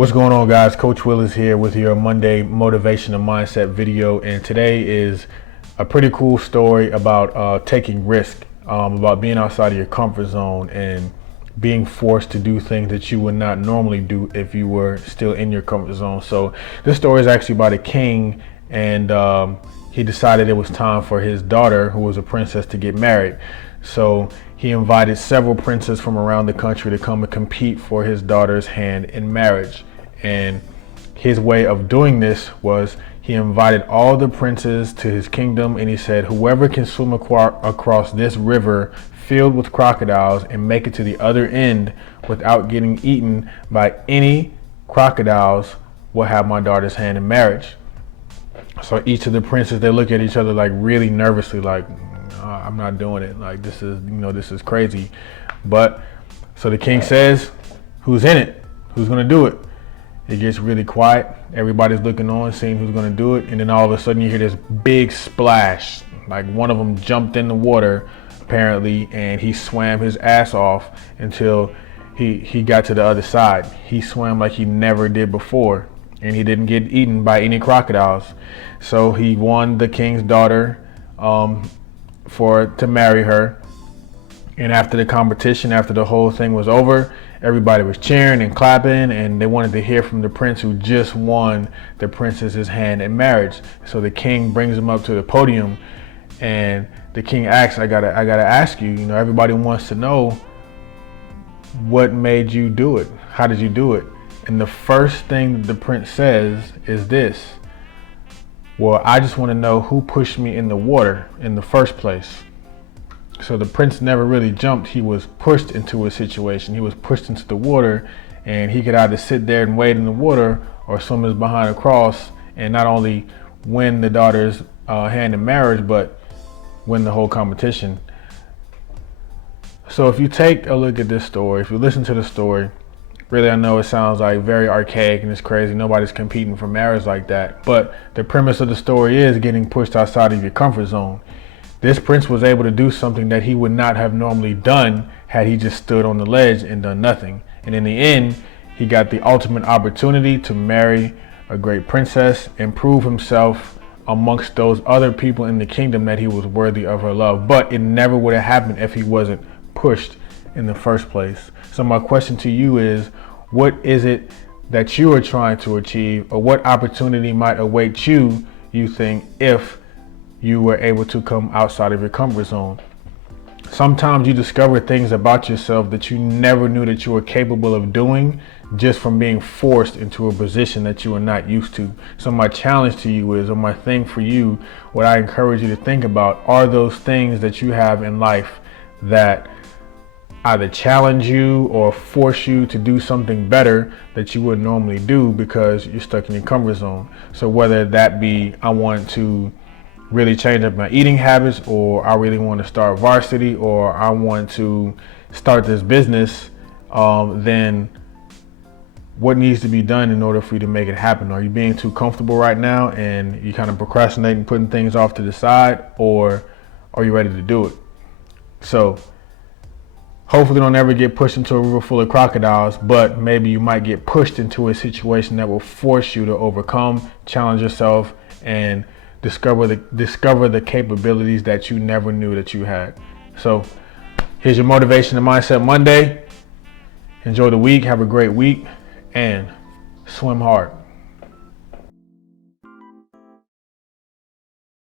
What's going on, guys? Coach Will is here with your Monday motivation and mindset video, and today is a pretty cool story about taking risk, about being outside of your comfort zone and being forced to do things that you would not normally do if you were still in your comfort zone. So this story is actually about a king, and he decided it was time for his daughter, who was a princess, to get married. So he invited several princes from around the country to come and compete for his daughter's hand in marriage. And his way of doing this was he invited all the princes to his kingdom, and he said, whoever can swim across this river filled with crocodiles and make it to the other end without getting eaten by any crocodiles will have my daughter's hand in marriage. So each of the princes, they look at each other like really nervously, like, I'm not doing it. Like, this is crazy. But so the king says, who's in it? Who's gonna do it? It gets really quiet. Everybody's looking on, seeing who's gonna do it. And then all of a sudden you hear this big splash. Like one of them jumped in the water, apparently, and he swam his ass off until he got to the other side. He swam like he never did before, and he didn't get eaten by any crocodiles. So he won the king's daughter to marry her. And after the competition, after the whole thing was over, everybody was cheering and clapping, and they wanted to hear from the prince who just won the princess's hand in marriage. So the king brings him up to the podium, and the king asks, I gotta ask you, everybody wants to know, what made you do it? How did you do it? And the first thing the prince says is this: well, I just want to know who pushed me in the water in the first place. So the prince never really jumped. He was pushed into a situation. He was pushed into the water, and he could either sit there and wait in the water or swim his behind across and not only win the daughter's hand in marriage, but win the whole competition. So if you take a look at this story, if you listen to the story, really, I know it sounds like very archaic and it's crazy. Nobody's competing for marriage like that. But the premise of the story is getting pushed outside of your comfort zone. This prince was able to do something that he would not have normally done had he just stood on the ledge and done nothing. And in the end, he got the ultimate opportunity to marry a great princess and prove himself amongst those other people in the kingdom that he was worthy of her love. But it never would have happened if he wasn't pushed in the first place. So my question to you is, what is it that you are trying to achieve, or what opportunity might await you, you think, if you were able to come outside of your comfort zone? Sometimes you discover things about yourself that you never knew that you were capable of doing just from being forced into a position that you are not used to. So my challenge to you is, or my thing for you, what I encourage you to think about, are those things that you have in life that either challenge you or force you to do something better that you wouldn't normally do because you're stuck in your comfort zone. So whether that be, I want to really change up my eating habits, or I really want to start varsity, or I want to start this business, then what needs to be done in order for you to make it happen? Are you being too comfortable right now and you kind of procrastinating, putting things off to the side, or are you ready to do it? So hopefully don't ever get pushed into a river full of crocodiles, but maybe you might get pushed into a situation that will force you to overcome, challenge yourself, and discover the capabilities that you never knew that you had. So here's your motivation and mindset Monday. Enjoy the week, have a great week, and swim hard.